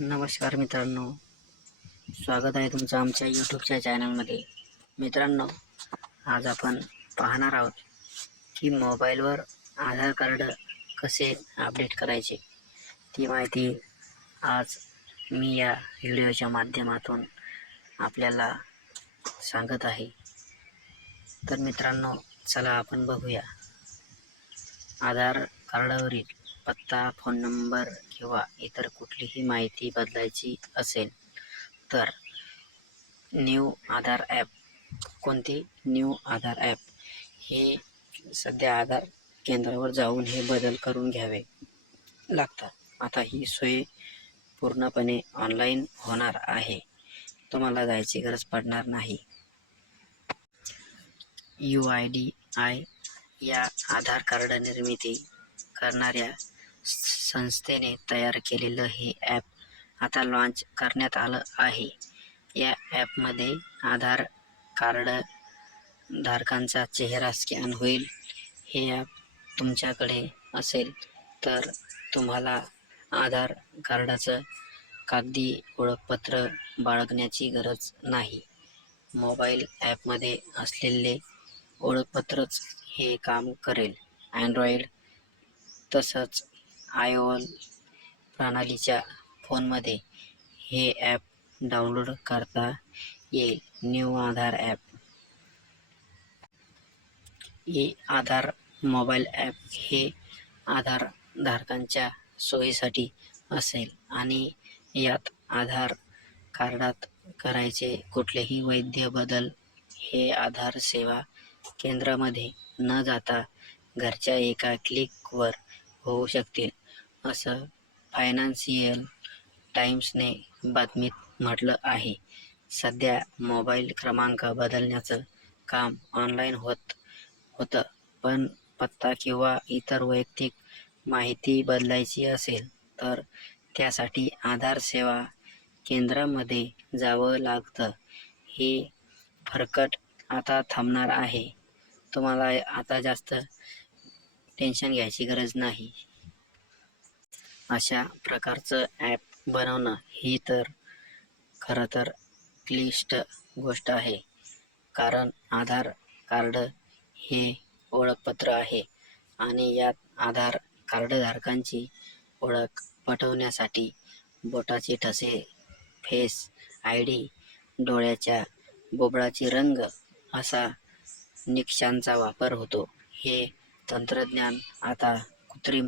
नमस्कार मित्रांनो, स्वागत आहे तुमचं आमच्या यूट्यूबच्या चॅनलमध्ये. मित्रांनो, आज आपण पाहणार आहोत की मोबाईलवर आधार कार्ड कसे अपडेट करायचे, ती माहिती आज मी या व्हिडिओच्या माध्यमातून आपल्याला सांगत आहे. तर मित्रांनो, चला आपण बघूया. आधार कार्डावरील पत्ता, फोन नंबर किंवा इतर कुठलीही माहिती बदलायची असेल तर न्यू आधार ॲप, कोणते न्यू आधार ॲप, हे सध्या आधार केंद्रावर जाऊन हे बदल करून घ्यावे लागतात. आता ही सोय पूर्णपणे ऑनलाईन होणार आहे, तुम्हाला जायची गरज पडणार नाही. UIDAI या आधार कार्ड निर्मिती करणाऱ्या संस्थेने तयार केलेलं हे ॲप आता लॉन्च करण्यात आलं आहे. या ॲपमध्ये आधार कार्ड धारकांचा चेहरा स्कॅन होईल. हे ॲप तुमच्याकडे असेल तर तुम्हाला आधार कार्डाचं कागदी ओळखपत्र बाळगण्याची गरज नाही. मोबाईल ॲपमध्ये असलेले ओळखपत्रच हे काम करेल. अँड्रॉइड तसंच iOS प्रणालीच्या फोनमध्ये हे ॲप डाउनलोड करता येईल. न्यू आधार ॲप. आधार मोबाईल ॲप हे आधार धारकांच्या सोयीसाठी असेल आणि यात आधार कार्डात करायचे कुठलेही वैध बदल हे आधार सेवा केंद्रामध्ये न जाता घरच्या एका क्लिकवर होऊ शकतील, असं फायनान्शियल टाइम्सने बातमीत म्हटलं आहे. सध्या मोबाईल क्रमांक बदलण्याचं काम ऑनलाईन होतं, पण पत्ता किंवा इतर वैयक्तिक माहिती बदलायची असेल तर त्यासाठी आधार सेवा केंद्रामध्ये जावं लागतं. हे फरकट आता थांबणार आहे. तुम्हाला आता जास्त टेन्शन घ्यायची गरज नाही. अशा प्रकारचं ॲप बनवणं ही तर खरं तर क्लिष्ट गोष्ट आहे, कारण आधार कार्ड हे ओळखपत्र आहे आणि यात आधार कार्डधारकांची ओळख पटवण्यासाठी बोटाचे ठसे, फेस आयडी, डोळ्याच्या बुबुळाचे रंग असा निकषांचा वापर होतो. हे तंत्रज्ञान आता कृत्रिम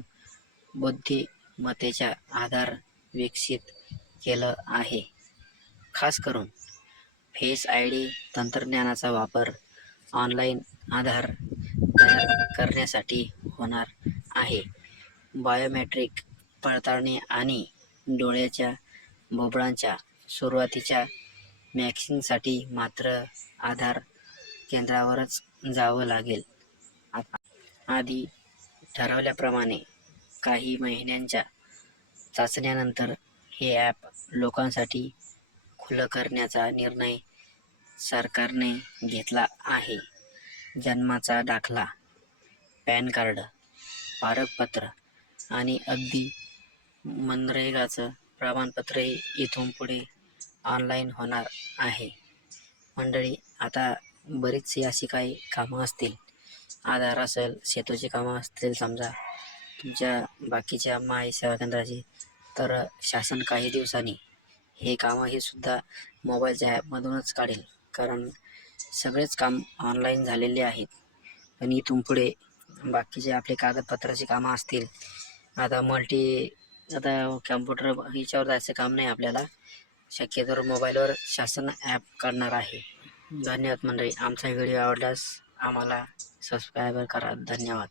बुद्धिमत्तेच्या आधार विकसित केलं आहे. खास करून फेस आयडी तंत्रज्ञानाचा वापर ऑनलाईन आधार तयार करण्यासाठी होणार आहे. बायोमेट्रिक पडताळणी आणि डोळ्याच्या बुबुळांच्या सुरुवातीच्या मॅचिंगसाठी मात्र आधार केंद्रावरच जावं लागेल. आधी ठरवल्याप्रमाणे काही महिन्यांच्या चाचण्यांनंतर हे ॲप लोकांसाठी खुलं करण्याचा निर्णय सरकारने घेतला आहे. जन्माचा दाखला, पॅन कार्ड, पारपत्र आणि अगदी मनरेगाचं प्रमाणपत्रही इथून पुढे ऑनलाईन होणार आहे. मंडळी, आता बरीचशी अशी काही कामं असतील, आधार असेल, सेतूची कामं असतील, समजा तुमच्या बाकीच्या सेवा केंद्राची, तर शासन काही दिवसांनी हे कामं हे सुद्धा मोबाईलच्या ॲपमधूनच काढेल, कारण सगळेच काम ऑनलाईन झालेले आहेत. पण इथून पुढे बाकीचे आपले कागदपत्राची कामं असतील, आता कॅम्प्युटर ह्याच्यावर जायचं काम नाही आपल्याला, शक्यतो मोबाईलवर शासन ॲप काढणार आहे. धन्यवाद मंडळी. आमचा व्हिडिओ आवडल्यास आम्हाला सबस्क्राईब करा. धन्यवाद.